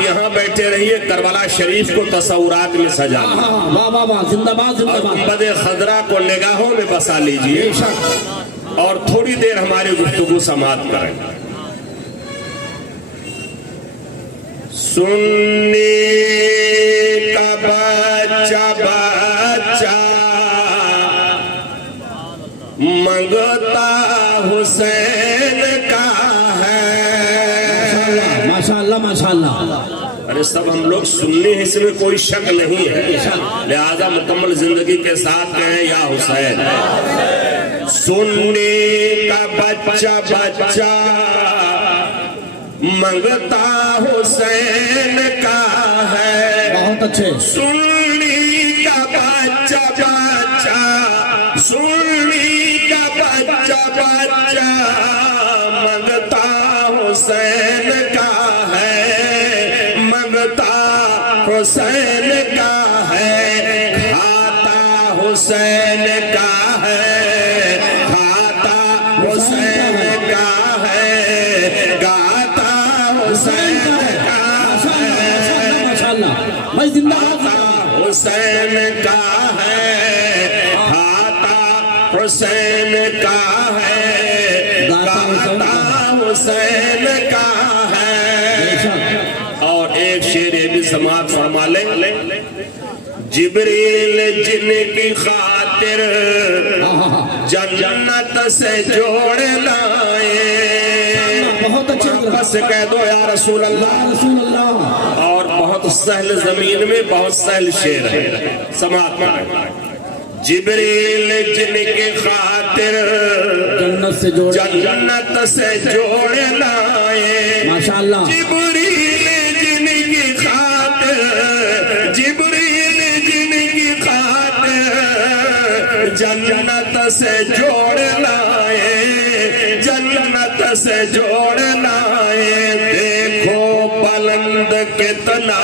آپ یہاں بیٹھے رہیے، کربلا شریف کو تصورات میں سجا لیجیے، زندہ باد زندہ باد، گنبد خضرا کو نگاہوں میں بسا لیجیے، اور تھوڑی دیر ہماری گفتگو سماعت کریں۔ سنی کا بچہ بچہ منگتا حسین کا ہے۔ ماشاءاللہ ماشاءاللہ۔ ارے سب ہم لوگ سنی ہیں، اس میں کوئی شک نہیں ہے، لہذا مکمل زندگی کے ساتھ کہیں یا حسین۔ سنی کا بچہ بچہ منگتا حسین کا ہے، بہت اچھے۔ سنی کا بچہ بچہ، سنی کا بچہ بچہ منگتا حسین کا ہے، منگتا حسین کا ہے، کھاتا حسین کا ہے، کھاتا حسین کا ہے، گاتا حسین کا ہے، بھائی زندہ باد، کھاتا حسین کا ہے، کھاتا حسین کا ہے، گاتا حسین کا ہے۔ اور ایک شعر یہ بھی سماعت فرما لیں، جبریل جن کی خاطر جنت سے جوڑ لائے، بہت اچھے، بس کہہ دو یا رسول اللہ، رسول اللہ۔ اور بہت سہل زمین میں بہت سہل شعر ہے، سماعت کریں۔ جبریل جن کی خاطر جنت سے جوڑ، جنت سے جوڑ لائے، ماشاءاللہ۔ جبریل جن کی خاطر، جبریل جن کی خاطر جنت سے جوڑ لائے، جنت سے جوڑ لائے۔ دیکھو بلند کتنا،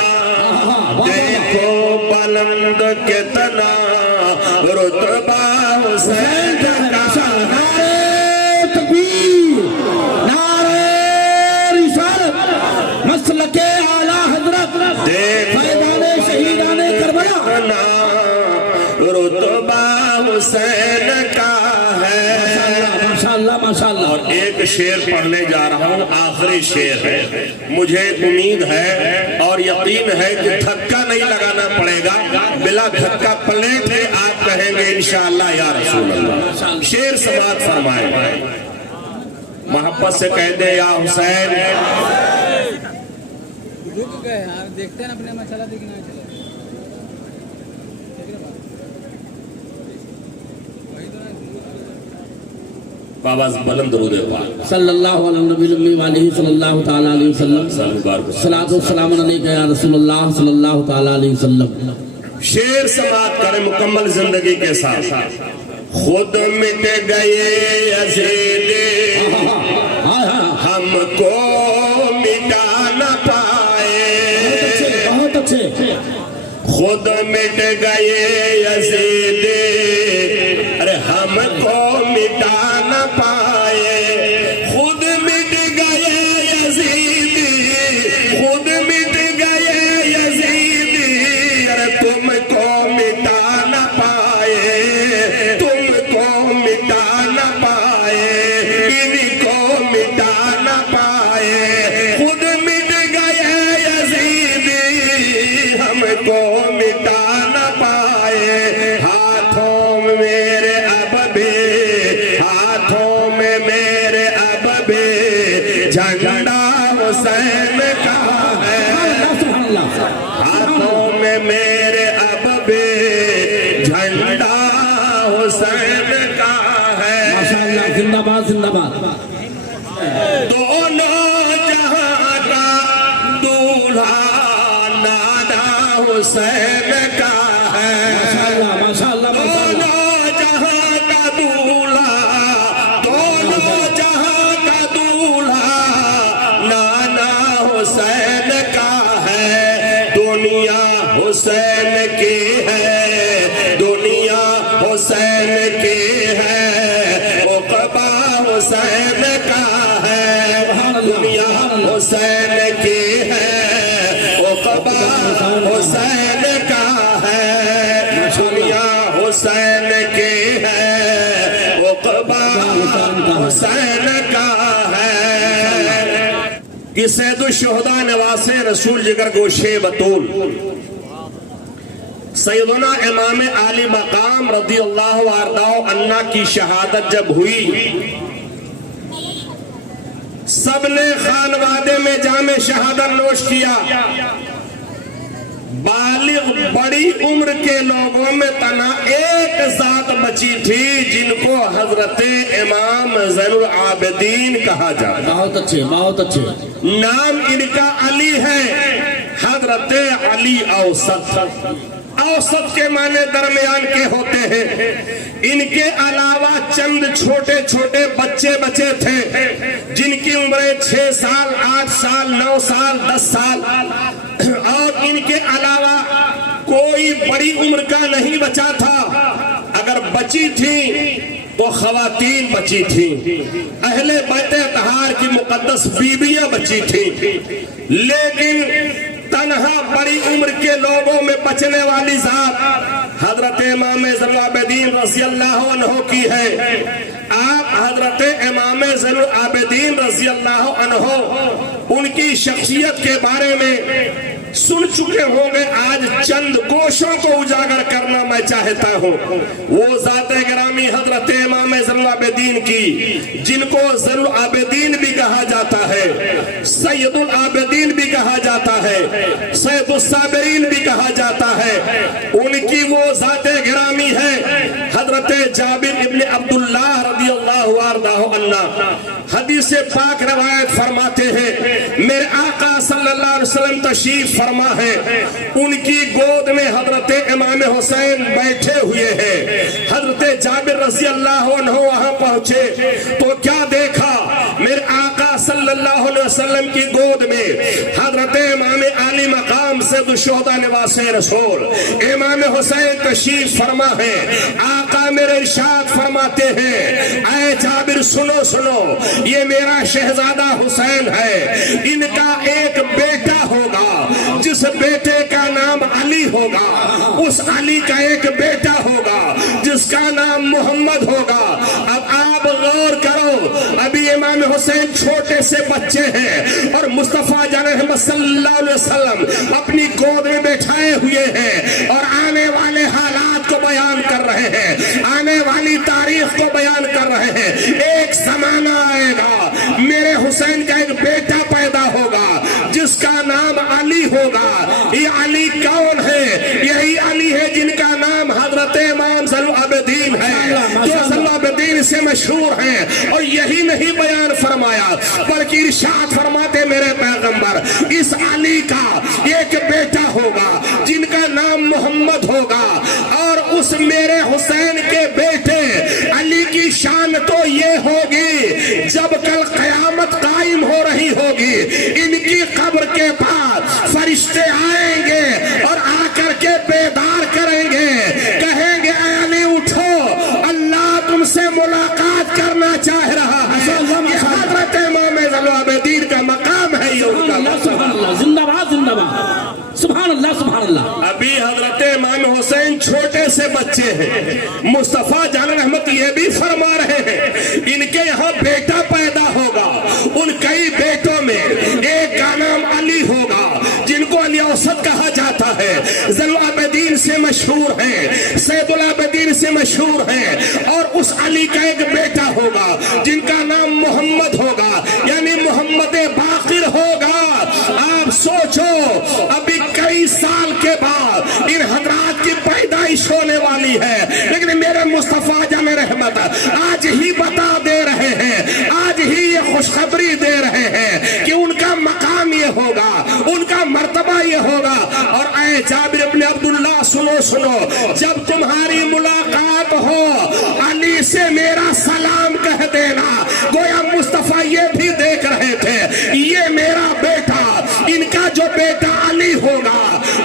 دیکھو بلند کتنا رتبہ حسین کا، نعرہ تکبیر، نعرہ رسالت، مسلک اعلیٰ حضرت، فیضان شہیدان کربلا، رتبہ حسین کا ہے۔ ماشاءاللہ ماشاءاللہ۔ اور ایک شعر پڑھنے جا رہا ہوں، آخری شعر ہے، مجھے امید ہے اور یقین ہے کہ دھکا نہیں لگانا پڑے گا، بلا دھکا پلیٹ ہے، آپ کہیں گے انشاءاللہ یا رسول اللہ۔ شعر سماعت فرمائیں، محبت سے کہہ دے یا حسین۔ رک گئے یار، دیکھتے ہیں اپنے مسئلہ دیکھنا چلو۔ بابا بلند درود پاک صلی اللہ علیہ نبی الامی وآلہ صلی اللہ تعالیٰ علیہ وسلم، صلاۃ و سلام علیک یا رسول اللہ صلی اللہ تعالیٰ علیہ وسلم۔ شعر سماعت کریں مکمل زندگی کے ساتھ۔ خود مٹ گئے یزید، ہم کو مٹا نہ پائے، بہت اچھے۔ خود مٹ گئے یزید، ارے ہم کو مٹا نہ پائے، خود مٹ گئے یزید، خود مٹ گئے یزید، ارے تم کو مٹا نہ پائے، تم کو مٹا نہ پائے، ان کو مٹا نہ پائے، خود مٹ گئے یزید، ہم کو مٹا نہ پائے، ہاتھوں میں میرے اب بھی، ہاتھوں میں میرے اب بھی جھنڈا حسین کا ہے، ہاتھوں میں میرے اب بھی جھنڈا حسین کا ہے۔ ماشاءاللہ، زندہ باد زندہ باد۔ دونوں جہاں کا دولہا نانا حسین کا ہے، ماشاءاللہ ماشاءاللہ۔ دونوں جہاں کا دولہا، دونوں جہاں کا دولہا نانا حسین کا ہے، دنیا حسین کی ہے، دنیا حسین کی ہے، عقبہ حسین کا ہے، دنیا حسین کی ہے، उक़बा हुसैन का है, दुनिया हुसैन की है, उक़बा हुसैन का है। कि सैयदुश्शुहदा नवासे रसूल जिगर गोशे बतूल सैयदना इमाम आली मकाम रज़ियल्लाहु अन्हा की शहादत जब हुई, सबने खानवादे में जामे शहादत नोश किया। बालिग बड़ी उम्र के लोगों में तना एक जात बची थी जिनको हजरत इमाम ज़ैनुल आबिदीन कहा जाता। बहुत अच्छे, बहुत अच्छे। नाम इनका अली है, हजरत अली औसत। औसत के माने दरमियान के होते हैं। इनके अलावा चंद छोटे छोटे बच्चे बचे थे जिनकी उम्रें 6 साल, 8 साल, 9 साल, 10 साल, और इनके अलावा कोई बड़ी उम्र का नहीं बचा था। अगर बची थी तो खवातीन बची थी, अहले बैते तहार की मुकद्दस बीबियां बची थी, लेकिन तन्हा बड़ी उम्र के लोगों में बचने वाली जात हजरत इमाम ज़ैनुल आबिदीन रज़ियल्लाहु अन्हु की है। आप हजरत इमाम ज़ैनुल आबिदीन रज़ियल्लाहु अन्हु उनकी शख्सियत के बारे में सुन चुके होंगे। आज चंद गोशों को उजागर करना मैं चाहता हूँ। वो ज़ाते गिरामी हजरत इमाम ज़ैनुल आबिदीन की, जिनको ज़ैनुल आबिदीन भी कहा जाता है, सैयदुल आबिदीन भी कहा जाता है, सैयदुस साबिरीन भी कहा जाता है, उनकी वो ज़ाते गिरामी है हजरत जाबिर इब्न अब्दुल्लाह रज़ियल्लाहु अन्हु। हदीस पाक रवायत फरमाते हैं, मेरे आका सल्लल्लाहु अलैहि वसल्लम तशरीफ फरमा है, उनकी गोद में हजरत इमाम हुसैन बैठे हुए हैं। हजरत जाबिर रज़ियल्लाहु अन्हु वहां पहुंचे तो क्या देखा, मेरे आका सल्लल्लाहु अलैहि वसल्लम की गोद में हजरत इमाम आली मकाम सैयदुश्शुहदा नवासे रसूल इमाम हुसैन तशरीफ फरमा है। आका मेरे इरशाद फरमाते हैं, ऐ जाबिर सुनो सुनो, ये मेरा शहजादा हुसैन है, इनका एक बेटा होगा जिस बेटे का नाम अली होगा, उस अली का एक बेटा होगा जिसका नाम मोहम्मद होगा। अब आप गौर करो, अभी इमाम हुसैन छोटे से बच्चे हैं और मुस्तफा जान रहमत सल्लल्लाहु अलैहि वसल्लम अपनी गोद में बैठाए हुए हैं और आने वाले हालात को बयान कर रहे हैं, आने वाली तारीख को बयान कर रहे हैं। एक जमाना आएगा, मेरे हुसैन का एक बेटा पैदा होगा जिसका नाम अली होगा। ये अली कौन है? यही अली है जिनका नाम हजरत इमाम ज़ैनुल आबिदीन है, जो ज़ैनुल आबिदीन से मशहूर हैं। और यही नहीं बयान फरमाया बल्कि इरशाद फरमाते मेरे पैगंबर, इस अली का एक बेटा होगा जिनका नाम मोहम्मद होगा, और उस मेरे हुसैन के बेटे अली की शान तो ये होगी, जब कल क़यामत कायम हो रही होगी, इनकी कब्र के पास फरिश्ते आएंगे और आकर के बेदार करेंगे, कहेंगे अली उठो, अल्लाह तुमसे मुलाकात करना चाह रहा है। हज़रत इमाम ज़ैनुल आबिदीन का मकाम है ये उनका। जिंदाबाद जिंदाबाद, सुभान अल्लाह सुभान अल्लाह। अभी हजरत इमाम हुसैन छोटे से बच्चे हैं, मुस्तफा जान रहमत ये भी फरमा रहे हैं इनके यहाँ बेटा पैदा होगा। उन कई बेटों में एक का नाम अली होगा जिनको अली औसत कहा जाता है, ज़ैनुल आबिदीन से मशहूर है, सैयदुल आबिदीन से मशहूर है, और उस अली का एक बेटा होगा जिनका नाम मोहम्मद होगा, यानी मोहम्मद बाकिर होगा। आप सोचो, अभी कई साल के बाद इन हजरात की पैदाइश होने वाली है, लेकिन मेरे मुस्तफा जान रहमत आज ही बता दे रहे हैं, आज ही ये खुशखबरी दे रहे हैं कि उनका मकाम ये होगा, उनका मर्तबा ये होगा। और ऐ जाबिर इब्न अब्दुल्लाह सुनो सुनो, जब तुम्हारी मुलाकात हो अली से मेरा सलाम कह देना। गोया मुस्तफा ये भी देख रहे थे, ये मेरा बेटा, इनका जो बेटा अली होगा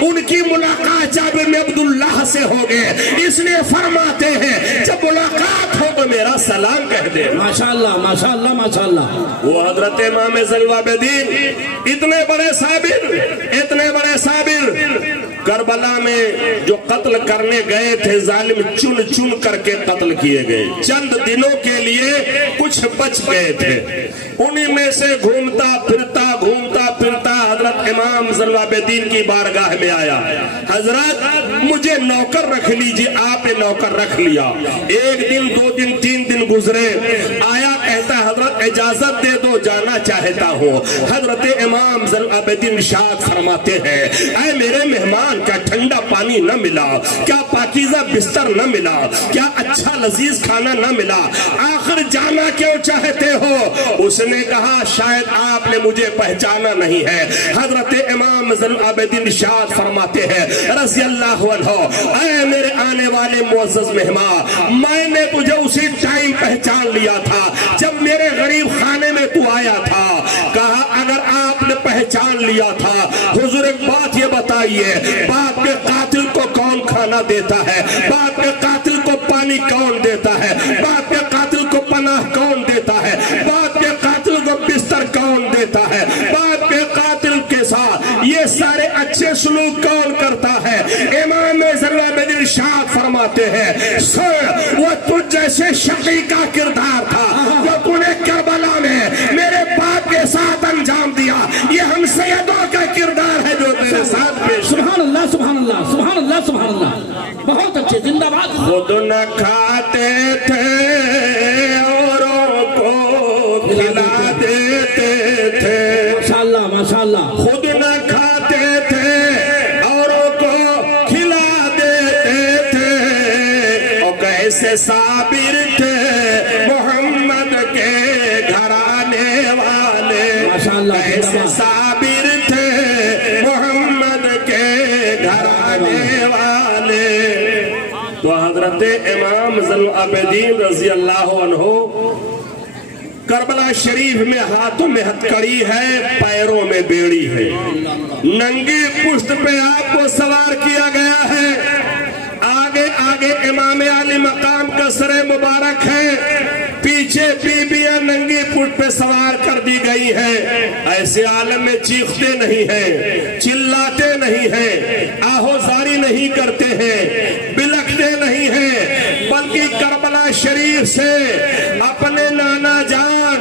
उनकी मुलाकात जाबिर इब्न अब्दुल्लाह से होगी, इसलिए फरमाते हैं जब मुलाकात हो तो मेरा सलाम कह दे। माशाअल्लाह माशाअल्लाह माशाअल्लाह। वो हजरत इमाम ज़ैनुल आबिदीन इतने बड़े साबिर, इतने बड़े ए साबिर, करबला में जो कत्ल करने गए थे जालिम चुन चुन करके कत्ल किए गए, चंद दिनों के लिए कुछ बच गए थे। उन्हीं में से घूमता फिरता हजरत इमाम ज़ैनुलआबिदीन की बारगाह में आया। हजरत मुझे नौकर रख लीजिए। आपने नौकर रख लिया। एक दिन, 2 दिन, 3 दिन गुजरे। आया, कहता हजरत इजाजत दे दो, जाना चाहता हूँ। हजरत इमाम ज़ैनुलआबिदीन इरशाद फरमाते हैं, ऐ मेरे मेहमान, क्या ठंडा पानी न मिला? क्या पाकीज़ा बिस्तर न मिला? क्या अच्छा लजीज खाना न मिला? आखिर जाना क्यों चाहते हो? उसने कहा, शायद आपने मुझे पहचाना नहीं है। हजरत इमाम ज़ैनुलआबिदीन इरशाद फरमाते हैं रज़ियल्लाहु अन्हु, ऐ मेरे आने वाले मुअज़्ज़ज़ मेहमान, मैंने तुझे उसी टाइम पहचान लिया था जब मेरे गरीब खाने में तू आया था। कहा, अगर आपने पहचान लिया था, हुजूर एक बात ये बताइए, बाप के कातिल को कौन खाना देता है? बाप के कातिल को पानी कौन देता है? बाप के कातिल को पनाह कौन देता है? बाप के कातिल को बिस्तर कौन देता है? बाप के कातिल के साथ ये सारे अच्छे सलूक कौन करता है? इमाम ज़ैनुलआबिदीन इरशाद फरमाते हैं, सर वो तुझ जैसे शकी का किरदार था जो तूने करबला में मेरे बाप के साथ अंजाम दिया। ये हम सैयदों का किरदार है जो तेरे साथ पेश। सुभान अल्लाह, सुभान अल्लाह, सुभान अल्लाह, सुभान अल्लाह। बहुत अच्छे, जिंदाबाद। खुद न खाते थे, औरों को खिला देते थे। माशाअल्लाह, माशाअल्लाह। खुद न खाते थे, औरों को खिला देते थे। और कैसे साबिर थे मोहम्मद के घराने वाले, कैसे साबिर थे मोहम्मद के घराने वाले। तो हजरत इमाम ज़ैनुलआबिदीन रज़ी अल्लाह अन्हु, करबला शरीफ में हाथों में हथकड़ी है, पैरों में बेड़ी है, नंगी पुश्त पे आपको सवार किया गया है। आगे आगे इमाम आली मकाम का सरे मुबारक है, पीछे बीबियां नंगी पुश्त पे सवार कर दी गई है। ऐसे आलम में चीखते नहीं हैं, चिल्लाते नहीं हैं, आहोजारी नहीं करते हैं, बिलखते नहीं हैं, बल्कि करबला शरीफ से अपने नाना जान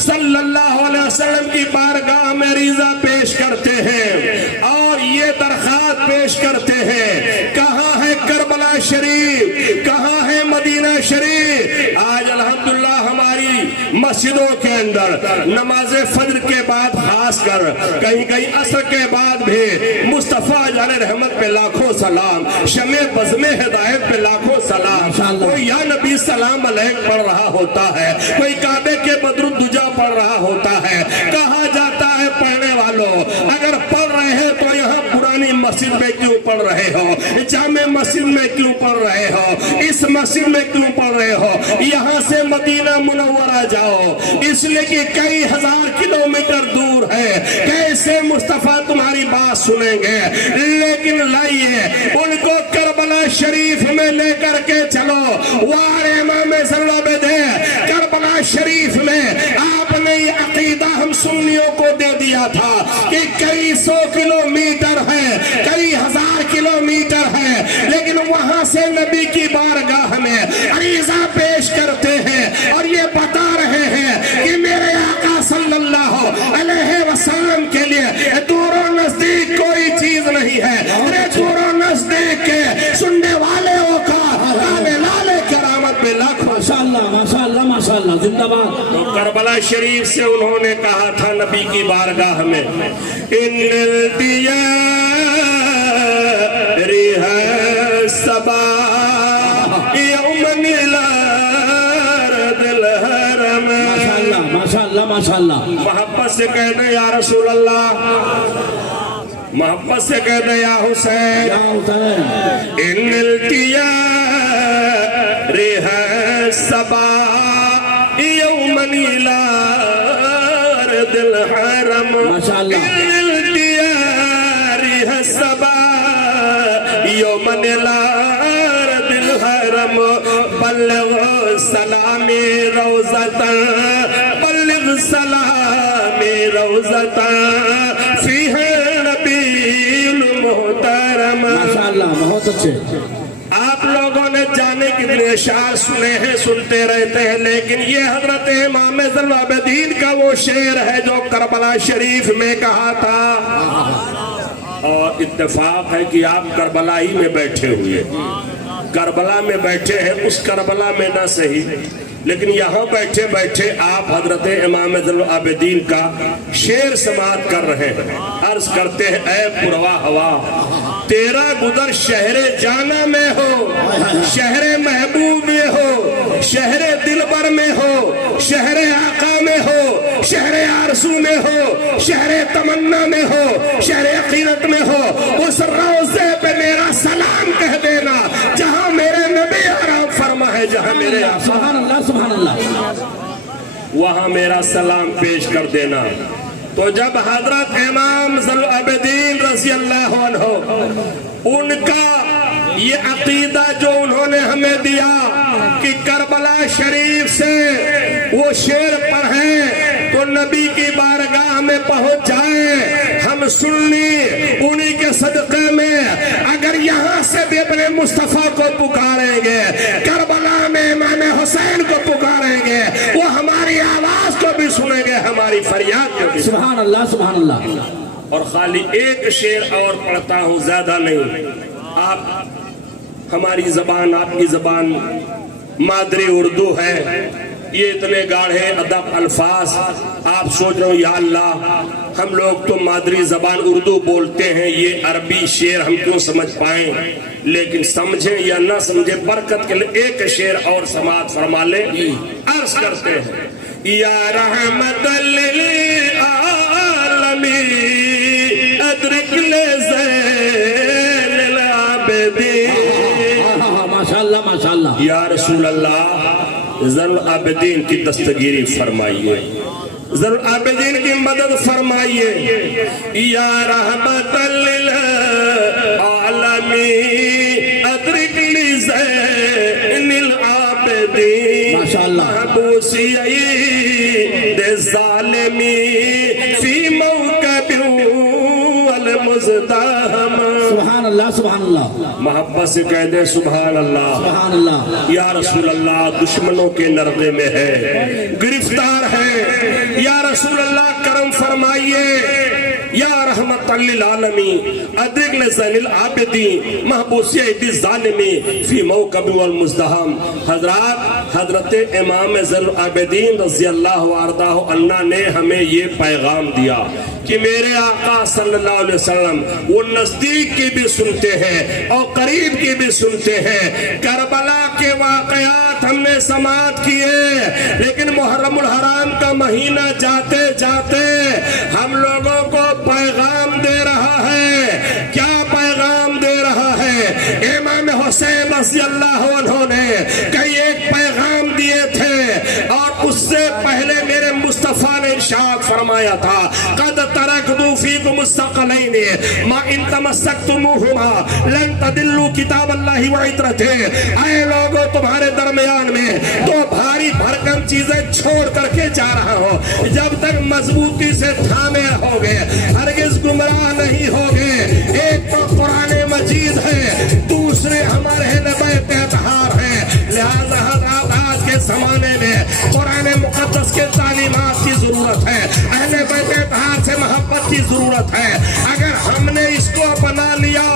सल्लल्लाहु अलैहि वसल्लम की बारगाह में रिज़ा पेश करते हैं और ये दरख्वास्त पेश करते हैं, कहाँ है करबला शरीफ, कहाँ है मदीना शरीफ? आज अल्हम्दुलिल्लाह हमारी मस्जिदों के अंदर नमाज फज्र के बाद खासकर कहीं कहीं असर के बाद भी मुस्तफा जाने रहमत पे लाखों सलाम, शमे बज़्मे हिदायत पे लाखों सलाम, कोई या नबी सलाम अलैक पढ़ रहा होता है, कोई काबे के बदरुद्दुजा पढ़ रहा होता है। कहा जाता है पढ़ने वालों, अगर पढ़ रहे हैं तो यहाँ पुरानी मस्जिद में क्यों पढ़ रहे हो? जामे मस्जिद में क्यों पढ़ रहे हो? इस मस्जिद में क्यों पढ़ रहे हो? यहाँ से मदीना मुनव्वरा जाओ, इसलिए कि कई हजार किलोमीटर दूर है, कैसे मुस्तफा तुम्हारी बात सुनेंगे? लेकिन लाइए उनको करबला शरीफ में लेकर के चलो। वारे इमाम ज़ैनुलआबिदीन, करबला शरीफ में आपने ये अकीदा हम सुन्नियों को दे दिया था कि कई 100 किलोमीटर है, कई हजार किलोमीटर है, लेकिन वहां से नबी की बारगाह में अरीज़ा पेश करते हैं और ये बता रहे हैं कि मेरे आका सल्लल्लाहु अलैहि वसल्लम के लिए दूरों नजदीक कोई चीज नहीं है। अरे दूरों नजदीक के सुनने वाले का लाले करामत पे लाखों। माशाअल्लाह, माशाअल्लाह, माशाअल्लाह, जिंदाबाद। तो करबला शरीफ से उन्होंने कहा था नबी की बारगाह में, इन्निल दियारी है सबा यौमनिल अर्दिल हरम। माशाअल्लाह, माशाअल्लाह, माशाअल्लाह। मोहब्बत से कह दे या रसूल अल्लाह, मोहब्बत से कह दे या हुसैन, क्या होता है? इन्निल दियारी है सबा यौमनिल अर्दिल हरम। माशाअल्लाह। इन्निल दियारी है सबा यौमनिल अर्दिल हरम। बल्लिग सलामी रौज़तन, बल्लिग सलामी रौज़तन, फ़ीहा नबी माशाअल्लाह, बहुत अच्छे। आप लोगों ने जाने कितने शायर सुने हैं, सुनते रहते हैं, लेकिन ये हजरत इमाम ज़ैनुल आबिदीन का वो शेर है जो करबला शरीफ में कहा था। और इत्तेफाक है कि आप करबला ही में बैठे हुए, करबला में बैठे हैं, उस करबला में ना सही, लेकिन यहाँ बैठे बैठे आप हजरत इमाम ज़ैनुल आबिदीन का शेर समाअत कर रहे हैं। अर्ज करते हैं, ऐ पुरवा हवा तेरा गुदर शहरे जाना में हो, शहरे महबूब में हो, शहरे दिलबर में हो, शहरे आका में हो, शहरे आरज़ू में हो, शहरे तमन्ना में हो, शहरे अकीदत में हो। उस रोज़े पे मेरा सलाम कह देना जहाँ मेरे नबी आराम फरमा है, जहाँ मेरे सुभान अल्लाह, सुभान अल्लाह। वहाँ मेरा सलाम पेश कर देना। तो जब हजरत इमाम ज़ैनुल आबिदीन रज़ी अल्लाह अन्हु उनका ये अकीदा जो उन्होंने हमें दिया कि करबला शरीफ से वो शेर पढ़े तो नबी की बारगाह में पहुंच जाए, हम सुन्नी उन्हीं के सदक़े में अगर यहाँ से भी अपने मुस्तफ़ा को पुकारेंगे, करबला में इमाम हुसैन को पुकारेंगे, वो हमारी आवाज को भी सुनेंगे, हमारी फरियाद को भी। सुभान अल्लाह, सुभान अल्लाह। और खाली एक शेर और पढ़ता हूँ, ज्यादा नहीं। आप हमारी जबान, आपकी जबान मादरी उर्दू है, ये इतने गाढ़े अदब अल्फाज, आप सोच रहे हो या अल्लाह हम लोग तो मादरी जबान उर्दू बोलते हैं, ये अरबी शेर हम क्यों समझ पाए। लेकिन समझे या ना समझे, बरकत के लिए एक शेर और समाअत फरमा ले। अर्ज करते हैं, या रहमतल लिल आलमीन अदरिक ले ज़ैनुल आबिदीन। माशाअल्लाह, माशाअल्लाह। या रसूल अल्लाह ज़ैनुल आबिदीन की दस्तगीरी फरमाइए, ज़ैनुल आबिदीन की मदद फरमाइए। या रहमतल लिल आलमीन अदरिक ली ज़ैनुल आबिदीन माशाअल्लाह। दे ज़ालिमी फी मौक़िबिन वल मुज़दहम। सुभान अल्लाह, सुभान अल्लाह। मोहब्बत से कह दे सुभान अल्लाह। सुभान अल्लाह। या रसूल अल्लाह दुश्मनों के नरक़े में है, गिरफ्तार है, या रसूल अल्लाह करम फरमाइए। या रहमतल लिल आलमीन अदरिक ले ज़ैनुल आबिदीन महबूसियत ज़ालिमी फी मौक़िबिन वल मुज़दहम। हजरत इमाम ज़ैनुल आबिदीन रज़ी अल्लाह अर्दाहु अन्ना ने हमें ये पैगाम दिया कि मेरे आका सल्लल्लाहु अलैहि वसल्लम वो नजदीक की भी सुनते हैं और करीब की भी सुनते हैं। करबला के वाक़यात हमने समाअत किए, लेकिन मुहर्रमुल हराम का महीना जाते जाते हम लोगों को पैगाम दे रहा है। क्या पैगाम दे रहा है? इमाम हुसैन रज़ी अल्लाह अन्हु ने कई एक पैगाम दिए थे और उससे पहले मेरे मुस्तफ़ा ने इरशाद फरमाया था, कद तरकतु फीकुम सक़लैन मा इन तमस्सक्तुमुहुमा लन तदिल्लु किताबल्लाहि व इत्रतिही। ऐ लोगों, तुम्हारे दरमियान में दो भारी भरकम चीजें छोड़ करके जा रहा हूँ, जब तक मजबूती से थामे रहोगे हरगिज गुमराह नहीं होगे। एक तो कुरान मजीद है, दूसरे हमारे नबी तहर है। लिहाजा आज के जमाने में कुरान मुक़द्दस के तालीमात की जरूरत है, अहले बैत तहर से मोहब्बत की जरूरत है। अगर हमने इसको अपना लिया,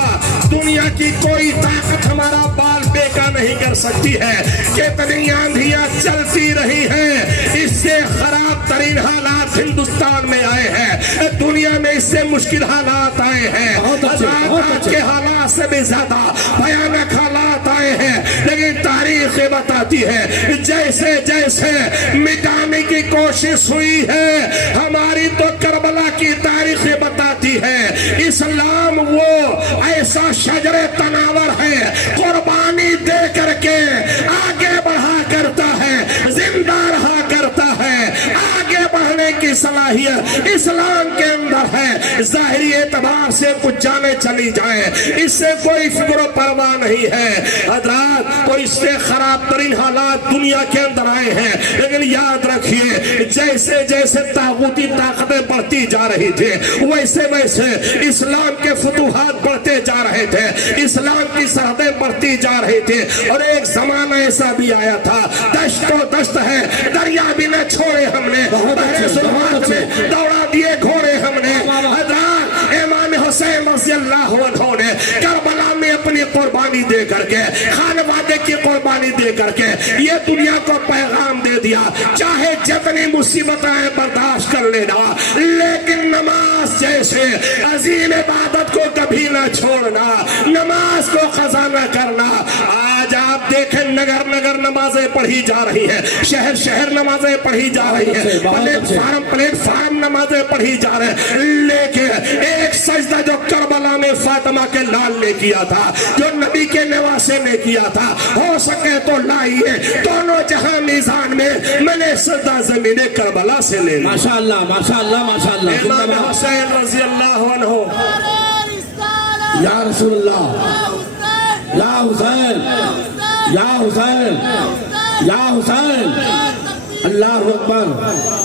दुनिया की कोई ताकत हमारा बाल बेका नहीं कर सकती है। कितनी आंधियां चलती रही हैं, इससे खराब तरीन हालात हिंदुस्तान में आए हैं, दुनिया में इससे मुश्किल हालात आए हैं, आज के हालात से भी ज्यादा भयानक हालात आए हैं। लेकिन तारीख बताती है जैसे जैसे मिटाने की कोशिश हुई है, हमारी तो करबला की तारीख बताती है इस्लाम वो ऐसा शजरे तनावर है, कुर्बानी दे करके आगे बढ़ा करता है, जिंदा रहा करता है। आगे बढ़ने की सलाहियत इस्लाम के अंदर है। ज़ाहिरी एतबार से कुछ जाने चली जाए, इससे कोई फिक्र परवाह नहीं है हज़रात। तो इससे खराब तरीन हालात दुनिया के अंदर आए हैं, लेकिन याद रखिए जैसे जैसे तागूती ताकतें बढ़ती जा रही थी, वैसे वैसे इस्लाम के फतूहात बढ़ते जा रहे رہے تھے, اسلام کی سرحدیں بڑھتی جا رہی تھی, اور ایک زمانہ ایسا بھی آیا تھا دشت و دست ہے, دریا بھی نہ چھوڑے ہم نے, بحر ظلمات میں دوڑا دیے گھوڑے ہم نے. حضرات امام حسین رضی اللہ عنہ نے کربلا میں اپنی قربانی دے کر کے, خانوادے کی قربانی دے کر کے یہ دنیا کو پیغام دے دیا, چاہے جتنی مصیبتیں برداشت کر لینا, لیکن نماز جیسے عظیم عبادت کو کبھی نہ چھوڑنا, نماز کو قضا نہ کرنا. آج آپ دیکھیں نگر نگر نمازیں پڑھی جا رہی ہیں, شہر شہر نمازیں پڑھی جا رہی ہیں, پلیٹ فارم نمازیں پڑھی جا رہے ہیں, لیکن ایک سجدہ جو کربلا میں فاطمہ کے لال نے کیا تھا, جو نبی کے نواسے نے کیا تھا, ہو سکے تو لائیے دونوں جہاں میزان میں, میں نے سجدہ زمین کربلا سے لے لی. ماشاءاللہ ماشاءاللہ ماشاءاللہ. امام حسین رضی اللہ عنہ, یا رسول اللہ, یا حسین, یا حسین, یا حسین, اللہ اکبر.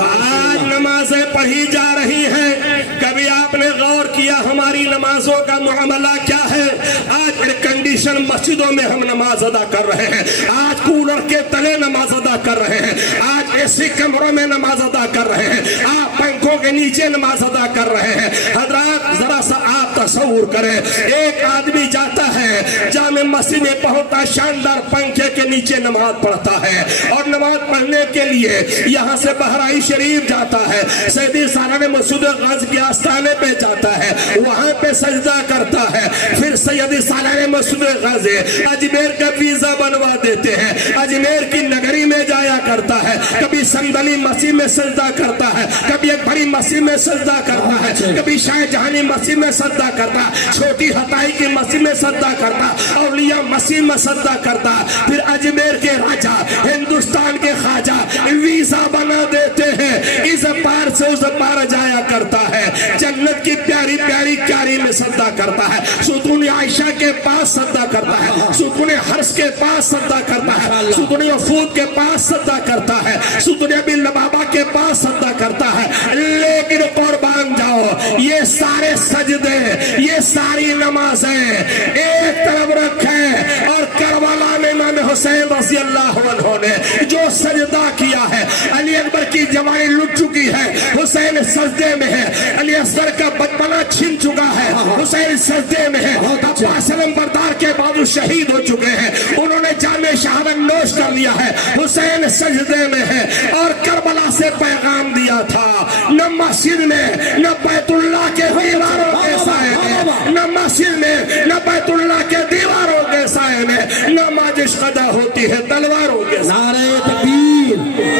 آج نمازیں پڑھی جا رہی ہیں, کبھی آپ نے غور کیا ہماری نمازوں کا معاملہ کیا ہے؟ آج ایئر کنڈیشن مسجدوں میں ہم نماز ادا کر رہے ہیں, آج کولر کے تلے نماز ادا کر رہے ہیں, آج اے سی کمروں میں نماز ادا کر رہے ہیں, آپ پنکھوں کے نیچے نماز ادا کر رہے ہیں. حضرات ذرا سا آپ تصور کریں, ایک آدمی جاتا ہے جامع مسجد میں پہنچتا, شاندار پنکھے کے نیچے نماز پڑھتا ہے, اور نماز پڑھنے کے لیے یہاں سے بہرائی شریف جاتا ہے, سیدی سالانہ مسعود غاز کے آستانے پہ جاتا ہے, وہاں پہ سجدہ کرتا ہے, پھر سیدی سالانہ مسعود غاز اجمیر کا ویزا بنوا دیتے ہیں, اجمیر کی نگری میں جایا کرتا ہے, کبھی صندلی مسیح میں سجدہ کرتا ہے, کبھی ایک بڑی مسیح میں سجدہ کرتا ہے, کبھی شاہ جہانی مسیح میں سجدہ کرتا, چھوٹی ہتائی کی مسیح میں سجدہ کرتا, اولیاء مسیح میں سجدہ کرتا, پھر اجمیر کے راجہ, ہندوستان کے خواجہ ویزا بنا دیتے ہیں, اس پار سے اس پار جایا کرتا ہے, جنت کی پیاری پیاری کیاری میں سجدہ کرتا ہے, ستون عائشہ کے پاس سجدہ کرتا ہے, ستون حرس کے پاس سجدہ کرتا ہے, ستون وفود کے پاس سجدہ کرتا ہے, ستون ابی لبابہ کے پاس سجدہ کرتا ہے. لیکن قربان جاؤ, یہ سارے سجدے, یہ ساری نمازیں ایک طرف رکھیں, اور کربلا میں امام حسین رضی اللہ عنہ نے جو سجدہ کیا ہے, علی اکبر کی جوانی لٹ چکی ہے, حسین سجدے میں ہے, علی اصغر کا بچپنا چھن چکا ہے, حسین سجدے میں ہے, عباس علمبردار کے بعد شہید ہو چکے ہیں, انہوں نے جام شہادت نوش کر لیا ہے, حسین سجدے میں ہے, اور کربلا سے پیغام دیا تھا, نہ مسجد میں نہ بیت اللہ کے دیواروں کے سائے میں, نہ مسجد میں نہ بیت اللہ کے دیواروں کے سائے میں, نماز قضا ہوتی ہے تلواروں کے سائے. نعرہ تکبیر,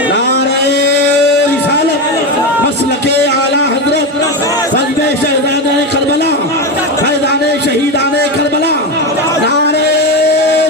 نعرہ رسالت, مسلک اعلی حضرت, فضل شہدان کربلا, فیضان شہیدان کربلا. نعرہ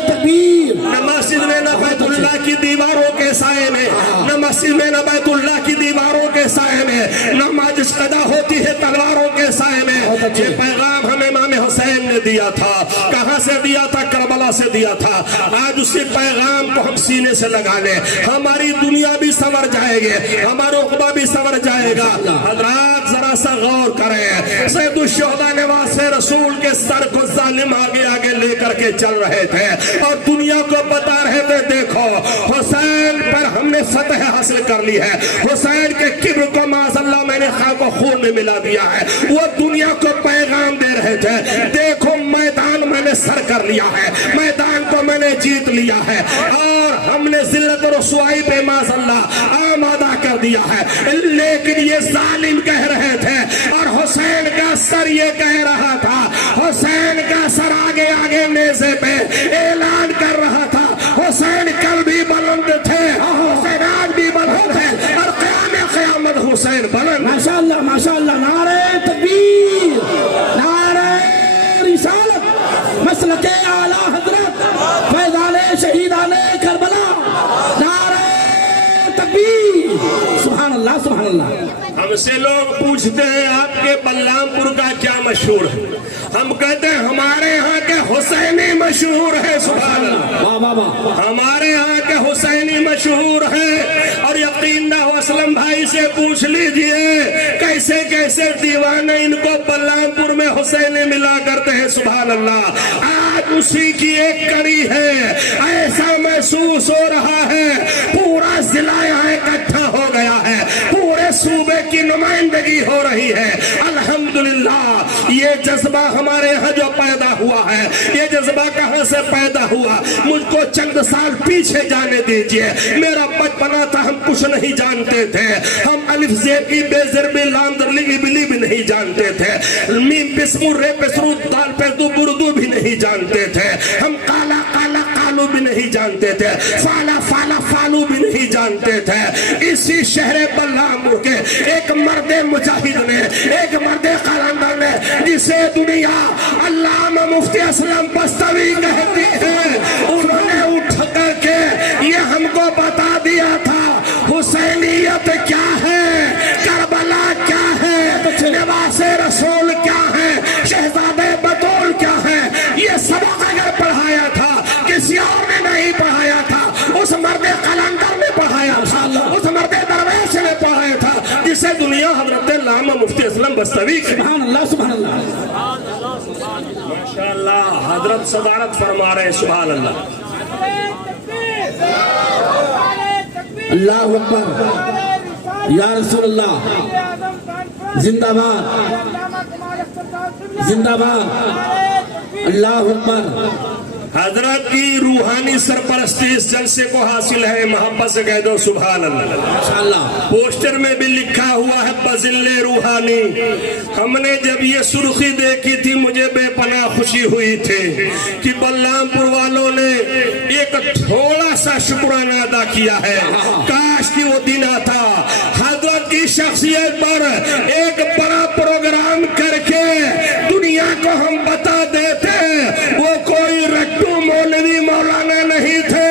تکبیر. نہ مسجد میں نہ بیت اللہ کی دیواروں کے سائے میں, نہ مسجد میں نہ بیت اللہ کی دیواروں کے سائے میں, نماز قضا ہوتی ہے تلواروں کے سائے میں. یہ پیغام ہمیں امام حسین نے دیا تھا, کہاں سے دیا تھا؟ کربلا سے دیا تھا. آج اسی پیغام کو ہم سینے سے لگا لیں, ہماری دنیا بھی سنور جائے گی, ہمارا عقبہ بھی سنور جائے گا. حضرات ذرا سا غور کریں, سید الشہداء نواسے رسول کے سر کو ظالم آگے آگے لے کر کے چل رہے تھے, اور دنیا کو بتا رہے تھے دیکھو حسین پر ہم نے فتح حاصل کر لی ہے, حسین کے کبر کو معاذ اللہ میں نے خاک و خون میں ملا دیا ہے. وہ دنیا کو پیغام دے رہے تھے, دیکھو میدان میں نے سر کر لیا ہے, میدان کو میں نے جیت لیا ہے, اور ہم نے ذلت و رسوائی پہ معاذ اللہ آمادہ کر دیا ہے. لیکن یہ ظالم کہہ رہے تھے, اور حسین کا سر یہ کہہ رہا تھا, حسین کا سر آگے آگے نیزے پہ اعلان کر رہا تھا, حسین کل بھی بلند تھے, حسین آج بھی بلند ہے, اور قیامت حسین بلند. ماشاءاللہ ماشاءاللہ. نعرہ تکبیر, نعرہ رسالت, مسلک اعلی حضرت, فیضان شہیدان کربلا. نعرہ تکبیر. سبحان اللہ سبحان اللہ. हमसे लोग पूछते हैं आपके बलरामपुर का क्या मशहूर है, हम कहते हैं हमारे यहाँ के हुसैनी मशहूर है। सुभान अल्लाह, वाह वाह वाह। हमारे यहाँ के हुसैनी मशहूर है। और यकीन ना हो, असलम भाई से पूछ लीजिए कैसे कैसे दीवाने इनको बलरामपुर में हुसैनी मिला करते हैं। सुभान अल्लाह, आज उसी की एक कड़ी है। ऐसा महसूस हो रहा है पूरा जिला यहाँ इकट्ठा हो गया है, पूरे सूबे की नुमाइंदगी हो रही है। अल्हम्दुलिल्लाह, ये जज्बा हमारे यहाँ जो पैदा हुआ है, ये जज्बा कहाँ से पैदा हुआ? मुझको चंद साल पीछे जाने दीजिए। मेरा बचपना था, हम कुछ नहीं जानते थे। हम अलिफ ज़ेबी बेज़रबी लाम दरली इबली भी नहीं जानते थे। मीम बिस्मु रे बिस्रु दाल पेदू बुर्दू भी नहीं जानते थे। हम काला काला कालू भी नहीं जानते थे। फाला फाला फालू भी नहीं जानते थे। इसी शहर बलरामपुर के एक मर्दे मुजाहिद ने, एक मर्दे कलंदर ने, जिसे दुनिया अल्लामा मुफ्ती असलम बस्तवी कहती है, उन्होंने उठ करके ये हमको बता दिया था हुसैनियत क्या है, करबला क्या है, नवासे रसूल क्या है, शहजादे बतौल क्या है। ये सबक अगर पढ़ाया था किसी और ने नहीं पढ़ाया था, उस मर्दे कलंदर ने पढ़ाया था, उस मर्दे दरवेश ने पढ़ाया था, जिसे दुनिया हजरत अल्लामा मुफ्ती असलम बस्तवी। सुभान अल्लाह सुभान अल्लाह। माशाअल्लाह, हजरत सदारत फरमा रहे हैं। सुभान अल्लाह, अल्लाह अकबर, या रसूल अल्लाह, जिंदाबाद जिंदाबाद, अल्लाह अकबर। हजरत की रूहानी सरपरस्ती इस जलसे को हासिल है। मोहब्बत से कह दो सुभान अल्लाह। माशाअल्लाह, पोस्टर में भी लिखा हुआ है बजिल्ले रूहानी। हमने जब ये सुर्खी देखी थी, मुझे बेपनाह खुशी हुई थी कि बलरामपुर वालों ने एक थोड़ा सा शुक्राना अदा किया है। काश कि वो दिन आता, हजरत की शख्सियत पर एक बड़ा प्रोग्राम करके दुनिया को हम बता देते वो कोई रट्टू मौलवी मौलाना नहीं थे।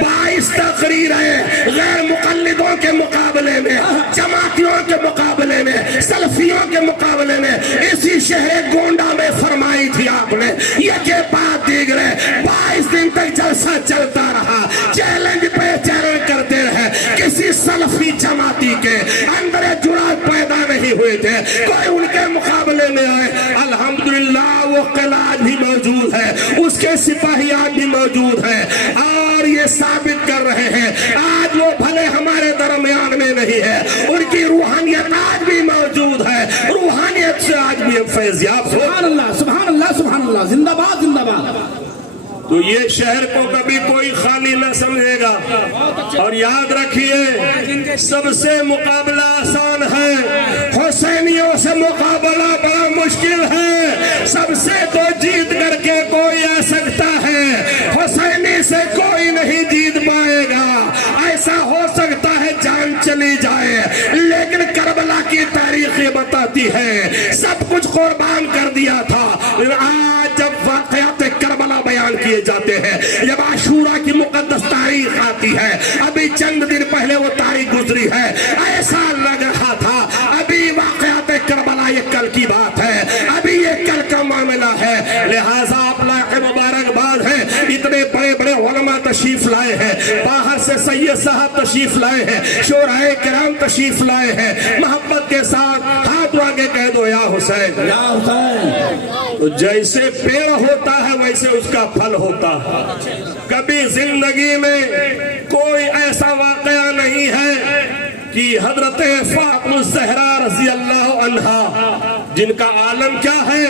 22 तकरीरें गैर मुकल्लिदों के मुकाबले में, जमातियों के मुकाबले में, सलफियों के मुकाबले में इसी शहर गोंडा में फरमाई थी आपने। ये के बाद दीगरे 22 दिन तक जलसा चलता रहा, चैलेंज पे चैलेंज करते रहे। किसी सलफी जमाती के अंदर जुड़ाव पैदा नहीं हुए थे, कोई उनके मुकाबले में आए। अल्हम्दुलिल्लाह, वो किला भी मौजूद है, उसके सिपाहियात भी मौजूद है और ये साबित कर रहे हैं आज वो भले हमारे दरमियान में नहीं है, उनकी रूहानियत आज भी मौजूद है। रूहानियत से आज भी हम फैज़याब हो। सुभान अल्लाह सुभान अल्लाह सुभान अल्लाह, जिंदाबाद जिंदाबाद। तो ये शहर को कभी कोई खाली न समझेगा। और याद रखिए, सबसे मुकाबला आसान है, हुसैनियों से मुकाबला बड़ा मुश्किल है। सबसे तो जीत करके कोई आ सकता है, हुसैनी से कोई नहीं जीत पाएगा। ऐसा हो सकता है जान चली जाए, लेकिन करबला की तारीख ये बताती है सब कुछ कुर्बान कर दिया था। आज जब वाक़यात करबला बयान किए जाते हैं, जब आशूरा की मुकद्दस तारीख आती है, अभी चंद दिन पहले वो तारीख गुजरी है, ऐसा लग रहा था अभी वाक़यात करबला ये कल की बात है, अभी ये कल का मामला है। लिहाजा आप लाके मुबारकबाद है, इतने बड़े बड़े उलमा तशरीफ लाए हैं, बाहर से सैयद साहब तशरीफ लाए हैं, शोराए किराम तशरीफ लाए हैं। मोहब्बत के साथ हाथ आगे कह दो या हुसैन, या हुसैन। तो जैसे पेड़ होता है वैसे उसका फल होता है। कभी जिंदगी में कोई ऐसा वाकया नहीं है कि हजरत फातिमा ज़हरा रज़ी अल्लाह अन्हा, जिनका आलम क्या है,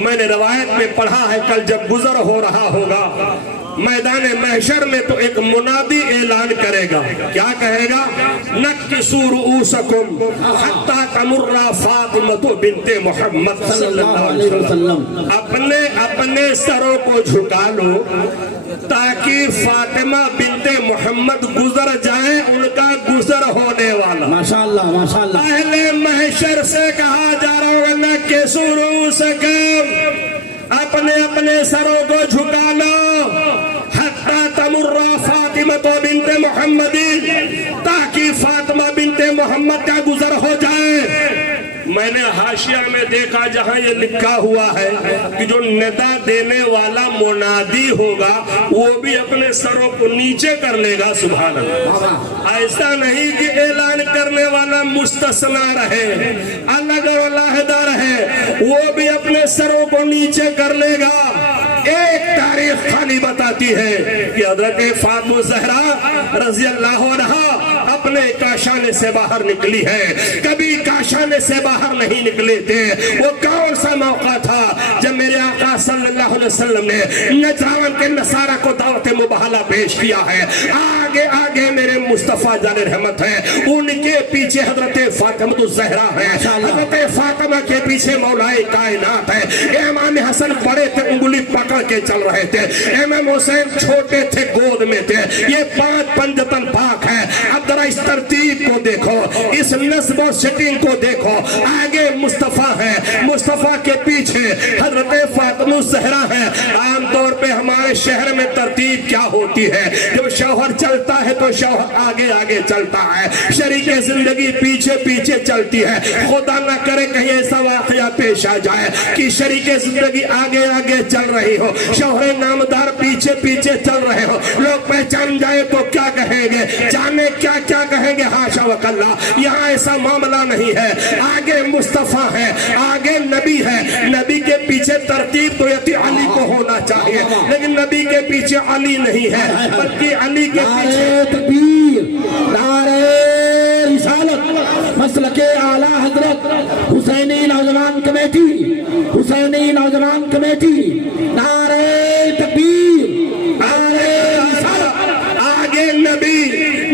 मैंने रवायत में पढ़ा है, कल जब गुजर हो रहा होगा मैदान महशर में तो एक मुनादी ऐलान करेगा। क्या कहेगा? नक्किसू रुऊसकुम हत्ता तमुर्रा फातिमा बिन्ते मोहम्मद सल्लल्लाहु अलैहि वसल्लम। अपने अपने सरों को झुका लो ताकि फातिमा बिन्ते मोहम्मद गुजर जाए, उनका गुजर होने वाला। माशाअल्लाह माशाअल्लाह। पहले महशर से कहा जा रहा होगा नक्किसू रुऊसकुम, अपने अपने सरों को झुका लो, हत्ता तमुर्रा फातिमा बिन्ते मोहम्मद, ताकि फातिमा बिन्ते मोहम्मद का गुजर हो जाए। हाशिया में देखा जहां ये लिखा हुआ है कि जो निदा देने वाला मुनादी होगा वो भी अपने सरों को नीचे कर लेगा। सुभान अल्लाह। ऐसा नहीं कि ऐलान करने वाला मुस्तस्ना रहे, अलग और अलहदा रहे, वो भी अपने सरों को नीचे कर लेगा। एक तारीख खाली बताती है कि हजरत फातिमा ज़हरा रज़ी अल्लाह अन्हा अपने काशाने से बाहर निकली है, कभी काशाने से बाहर नहीं निकले थे। वो कौन सा मौका था जब मेरे आका सल्लल्लाहु अलैहि वसल्लम ने नजरान के नसारा को दावत मुबाहला पेश किया है। आगे आगे मेरे मुस्तफा जाने रहमत है, उनके पीछे हजरत फातिमा ज़हरा है, हजरत फातिमा के पीछे मौलाए कायनात है। इमाम हसन बड़े थे, उंगली पकड़ के चल रहे थे, इमाम हुसैन छोटे थे, गोद में थे। ये 5 पंजतन पाक है। अब जरा इस तरतीब को देखो, इस नस्ब और सेटिंग को देखो। आगे मुस्तफा है, मुस्तफा के पीछे हजरत फातिमा ज़हरा है। आमतौर पे हमारे शहर में तरतीब क्या होती है, जब शौहर चलता है तो शौहर आगे आगे चलता है, शरीके जिंदगी पीछे पीछे चलती है। खुदा न करे कहीं ऐसा वाकया पेश आ जाए कि शरीके जिंदगी आगे आगे चल रही हो, शौहर नामदार पीछे पीछे चल रहे हो, लोग पहचान जाए तो क्या कहेंगे, जाने क्या क्या कहेंगे। हाशा वकल्ला, यहाँ ऐसा मामला नहीं है। आगे मुस्तफा है, आगे नबी है, नबी के पीछे तरतीब तो यति अली को होना चाहिए, लेकिन नबी के पीछे अली नहीं है, बल्कि अली के पीछे तकबीर, नारे रिसालत, मसलके आला हजरत हुसैनी नौजवान कमेटी, हुसैनी नौजवान कमेटी, नारे तकबीर, नारे रिसालत। आगे नबी,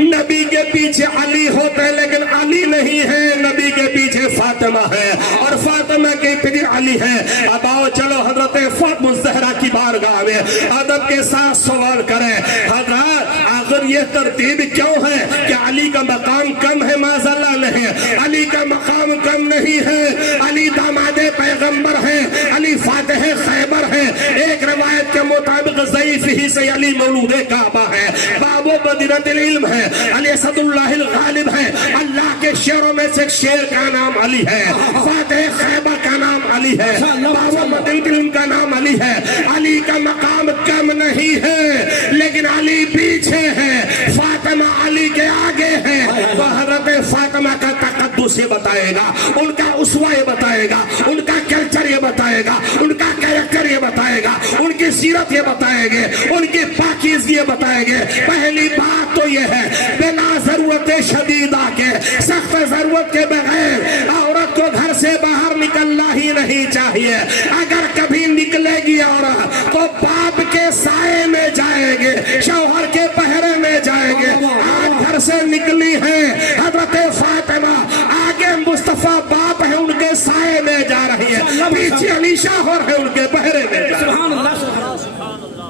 नबी के पीछे अली होता है, लेकिन अली नहीं है, नबी के पीछे फातिमा है और फातिमा के पीछे अली है। अब आओ चलो हजरत फातिमा ज़हरा की बारगाह में अदब के साथ सवाल करें, हजरत आखिर ये तरतीब क्यों है कि अली का मकाम कम है? माज़अल्लाह नहीं, अली का मकाम कम नहीं है। अली दामादे पैगंबर है, अली फातिह खैबर है। एक रिवायत के मुताबिक ज़ईफ ही से अली मौलूदे काबा है, बाबो बदीरतुल इल्म है, अली असदुल्लाहिल गालिब है। अल्लाह के शेरों में से एक शेर का नाम अली है, फातिह खैबर का नाम अली है, बाबो बदीरतुल इल्म का नाम अली है। अली का मकाम कम नहीं है, लेकिन अली पीछे है, फातिमा अली के आगे है। तो हजरत फातिमा का तकद्दुस ये बताएगा, उनका उसवा ये बताएगा, उनका कल्चर ये बताएगा, उनका कैरेक्टर ये बताएगा, उनकी सीरत ये बताएंगे, उनकी पाकीज़गी ये बताएंगे। पहली बात तो ये है, बिना जरूरत शदीदा के, सख्त जरूरत के बगैर औरत को घर से बाहर निकलना ही नहीं चाहिए। अगर कभी निकलेगी औरत तो बाप के साए में जाएंगे, शौहर के पहरे में जाएंगे। आज घर से निकली है हजरत फातिमा, आगे मुस्तफा बाप है, उनके साए में जा रही है, पीछे अली शौहर है, उनके पहरे में जा रही है।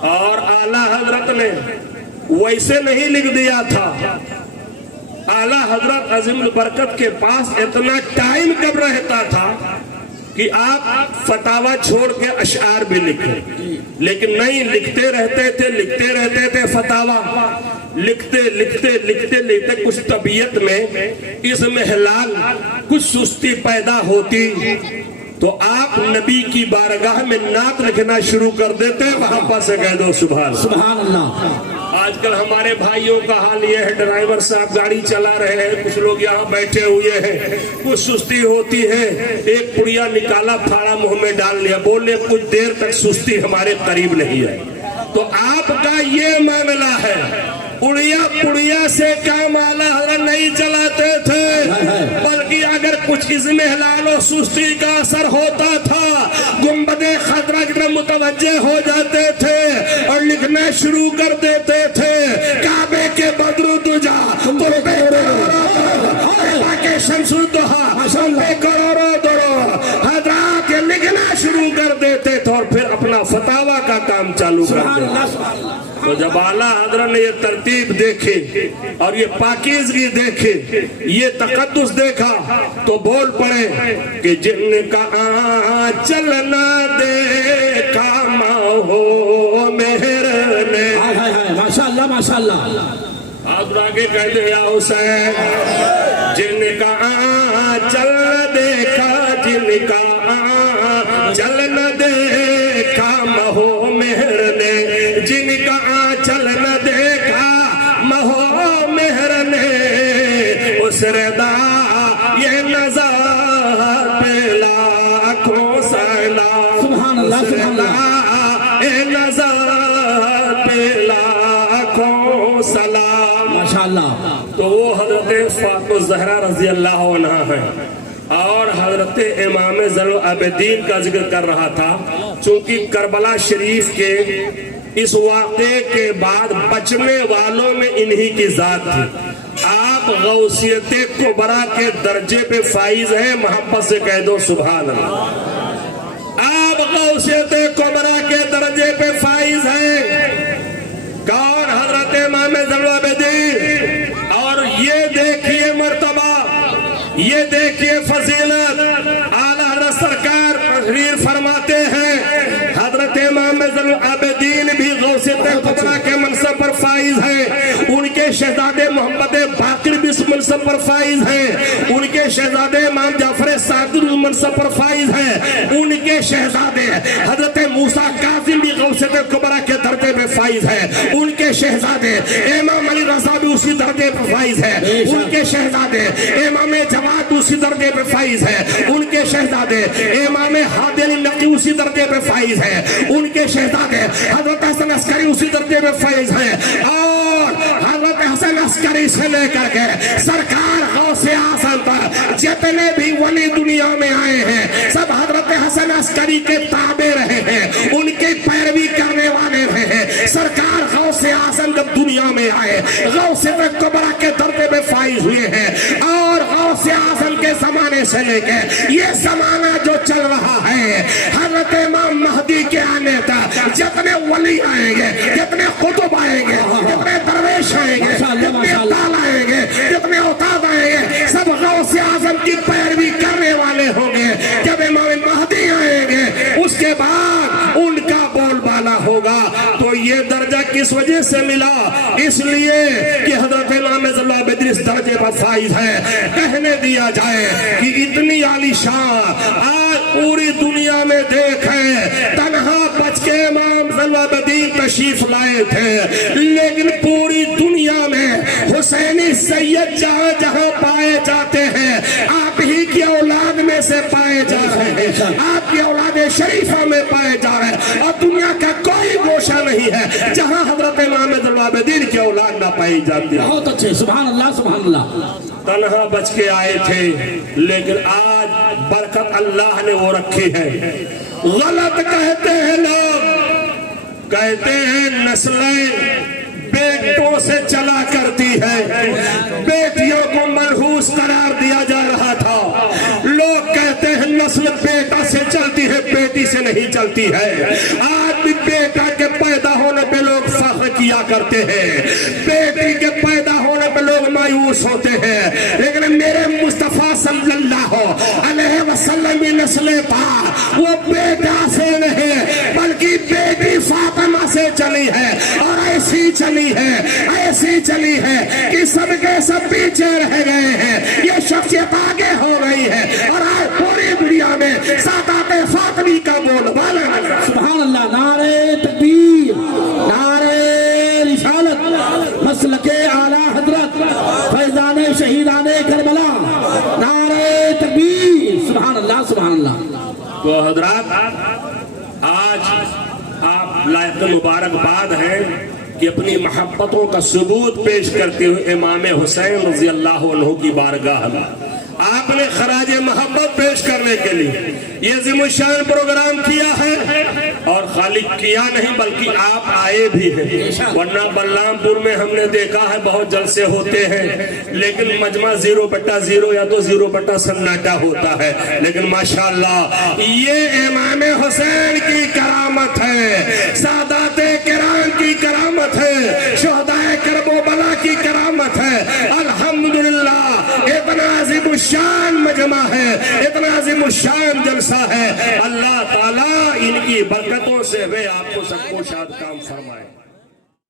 और आला हजरत ने वैसे नहीं लिख दिया था। आला हजरत अज़ीमुल बरकत के पास इतना टाइम कब रहता था कि आप फतावा छोड़ के अशआर भी लिखें, लेकिन नहीं, लिखते रहते थे फतावा, लिखते लिखते लिखते लिखते कुछ तबीयत में इसमें हिलाल, कुछ सुस्ती पैदा होती तो आप नबी की बारगाह में नात लिखना शुरू कर देते। वहां पर से कह दो सुभान सुभान। आजकल हमारे भाइयों का हाल ये है, ड्राइवर साहब गाड़ी चला रहे हैं, कुछ लोग यहाँ बैठे हुए हैं, कुछ सुस्ती होती है, एक पुड़िया निकाला, फाड़ा मुंह में डाल लिया, बोले कुछ देर तक सुस्ती हमारे करीब नहीं है। तो आपका ये मामला है, उड़िया पुड़िया से काम आला हजरत नहीं चलाते थे, बल्कि अगर कुछ इसमें हिलालो सुस्ती का असर होता था, गुंबदे खतरा की तरफ मुतवज्जे हो जाते थे और लिखना शुरू कर देते थे। काबे के बदरू तुझा के शमसुल दोहा करोड़ों दरो हजरात ये लिखना शुरू कर देते थे और फिर अपना फतावा का काम चालू कर देते। तो जब आला हजरत ने ये तरतीब देखे और ये पाकीज़गी देखे, ये तकद्दुस देखा, तो बोल पड़े कि जिनका आंचल न देखा माहो मेहर ने। माशाअल्लाह माशाअल्लाह। आप आगे कह दे या हुसैन, जिनका आंचल देखा, जिनका جن کا آنچل نہ دیکھا مہو مہر نے اس ردا یہ نظر پہ لاکھوں سلام سبحان اللہ اس سبحان ردا اللہ یہ نظر پہ لاکھوں سلام ماشاءاللہ تو وہ حضرت فاطمہ الزہرا رضی اللہ عنہ ہے اور حضرت امام زین العابدین کا ذکر کر رہا تھا چونکہ کربلا شریف کے اس واقعے کے بعد بچنے والوں میں انہی کی ذات تھی آپ غوثیت کبریٰ کے درجے پہ فائز ہیں محبت سے کہہ دو سبحان اللہ آپ غوثیت کبریٰ کے درجے پہ فائز ہیں کون حضرت امام زین العابدین اور یہ دیکھیے مرتبہ یہ دیکھیے فضیلت اعلیٰ حضرت سرکار تحریر فرماتے ہیں حضرت امام زین العابدین بھی غوثیت کبریٰ کے منصب پر فائز ہیں ان کے شہزادے محمد باقر بھی اس منصب پر فائز ہیں ان کے شہزادے امام جعفر صادق اس منصب پر فائز ہیں ان کے شہزادے حضرت موسیٰ کاظم بھی غوثیت کبریٰ کے درجے پہ فائز ہیں ان کے شہزادے امام علی رضا بھی اسی درجے پہ فائز ہیں ان کے شہزادے امام جواد اسی درجے پہ فائز ہیں ان کے شہزادے امام ہادی علی نقی اسی درجے پہ فائز ہیں ان کے شہزادے حضرت حسن عسکری اسی درجے پہ فائز ہیں اور حضرت حسن عسکری سے لے کر کے سرکار غوث اعظم پر جتنے بھی ولی دنیا میں آئے ہیں سب حضرت حسن عسکری کے تابع رہے ہیں ان کی پیروی کرنے والے رہے ہیں سرکار غوث اعظم جب دنیا میں آئے غوثیت کبریٰ کے درجے پہ فائز ہوئے ہیں اور غوث اعظم کے زمانے سے لے کے یہ زمانہ جو چل رہا ہے حضرت امام مہدی کے آنے تک جتنے ولی آئیں گے جتنے قطب آئیں گے جتنے درویش آئیں گے جتنے ابدال آئیں گے جتنے اوتاد آئیں گے سب غوث اعظم کی پیروی کرنے والے ہوں گے جب امام مہدی آئیں گے اس کے بعد ان کا بول بالا ہوگا تو یہ درجہ کس وجہ سے ملا اس لیے کہ حضرت امام زین العابدین اس درجے پر فائز ہے کہنے دیا جائے کہ اتنی عالی شان آج پوری دنیا میں دیکھیں تنہا بچ کے امام زین العابدین تشریف لائے تھے لیکن پوری دنیا میں حسینی سید جہاں جہاں پائے جاتے ہیں آپ ہی کی اولاد میں سے پائے جا رہے ہیں آپ کی اولاد شریفہ میں پائے جا رہے ہیں اور دنیا کا کوئی گوشہ نہیں ہے جہاں حضرت امام زین العابدین کی اولاد نہ پائی جاتی ہے بہت اچھے سبحان اللہ سبحان اللہ تنہا بچ کے آئے تھے لیکن آج برکت اللہ نے وہ رکھی ہے غلط کہتے ہیں لوگ کہتے ہیں نسلیں بیٹوں سے چلا کرتی ہے بیٹیوں کو منحوس قرار دیا جا رہا تھا لوگ کہتے ہیں نسل بیٹا سے چلتی ہے بیٹی سے نہیں چلتی ہے آج بھی بیٹا کے پیدا ہونے پہ لوگ فخر کیا کرتے ہیں بیٹی کے پیدا ہونے پہ لوگ مایوس ہوتے ہیں لیکن میرے مصطفیٰ صلی اللہ علیہ وسلم کی نسل پاک وہ بیٹا سے نہیں بلکہ بیٹی فاطمہ سے چلی ہے اور ایسی چلی ہے کہ سب کے سب پیچھے رہ گئے ہیں یہ شخصیت آگے ہو گئی ہے اور آج پوری دنیا میں سادات فاطمی کا بول بالا سبحان اللہ نعرہ تکبیر نعرہ رسالت مسلک اعلیٰ حضرت فیضان شہیدان کربلا نعرہ تکبیر سبحان اللہ سبحان اللہ تو حضرات آج آپ لائق مبارکباد ہیں کہ اپنی محبتوں کا ثبوت پیش کرتے ہوئے امام حسین رضی اللہ عنہ کی بارگاہ میں آپ نے خراج محبت پیش کرنے کے لیے یہ عظیم الشان پروگرام کیا ہے اور خالی کیا نہیں بلکہ آپ آئے بھی ہیں ورنہ بلرام پور میں ہم نے دیکھا ہے بہت جلسے ہوتے ہیں لیکن مجمع 0/0 یا تو 0 سناٹا ہوتا ہے لیکن ماشاءاللہ یہ امام حسین کی کرامت ہے سادات کرام کی کرامت ہے شہدائے کرب و بلا کی کرامت ہے الحمدللہ اتنا عظیم الشان مجمع ہے اتنا عظیم الشان جلسہ ہے اللہ تعالیٰ ان کی برکتوں سے وہ آپ کو سب کو شاد کام فرمائے